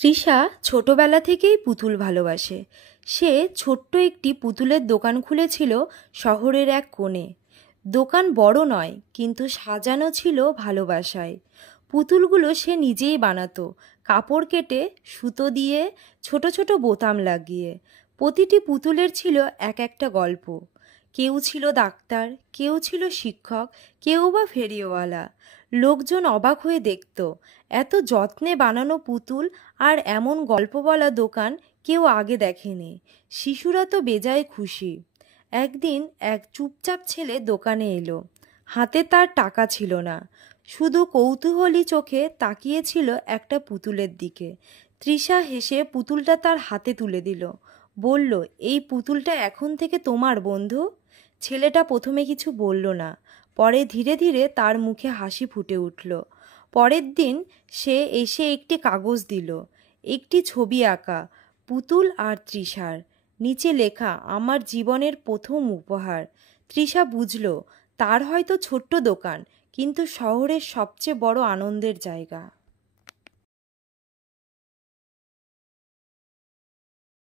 তৃষা ছোটবেলা থেকেই পুতুল ভালোবাসে। সে ছোট্ট একটি পুতুলের দোকান খুলেছিল শহরের এক কোণে। দোকান বড় নয়, কিন্তু সাজানো ছিল ভালোবাসায়। পুতুলগুলো সে নিজেই বানাতো, কাপড় কেটে, সুতো দিয়ে, ছোট ছোট বোতাম লাগিয়ে। প্রতিটি পুতুলের ছিল এক একটা গল্প। কেউ ছিল ডাক্তার, কেউ ছিল শিক্ষক, কেউ বা ফেরিওয়ালা। লোকজন অবাক হয়ে দেখত, এত যত্নে বানানো পুতুল আর এমন গল্প বলা দোকান কেউ আগে দেখেনি। শিশুরা তো বেজায় খুশি। একদিন এক চুপচাপ ছেলে দোকানে এলো। হাতে তার টাকা ছিল না, শুধু কৌতূহলী চোখে তাকিয়েছিল একটা পুতুলের দিকে। তৃষা হেসে পুতুলটা তার হাতে তুলে দিল, বলল, এই পুতুলটা এখন থেকে তোমার, বন্ধু। ছেলেটা প্রথমে কিছু বলল না, পরে ধীরে ধীরে তার মুখে হাসি ফুটে উঠল। পরের দিন সে এসে একটি কাগজ দিল, একটি ছবি আঁকা, পুতুল আর তৃষার। নিচে লেখা, আমার জীবনের প্রথম উপহার। তৃষা বুঝল, তার হয়তো ছোট্ট দোকান, কিন্তু শহরের সবচেয়ে বড় আনন্দের জায়গা।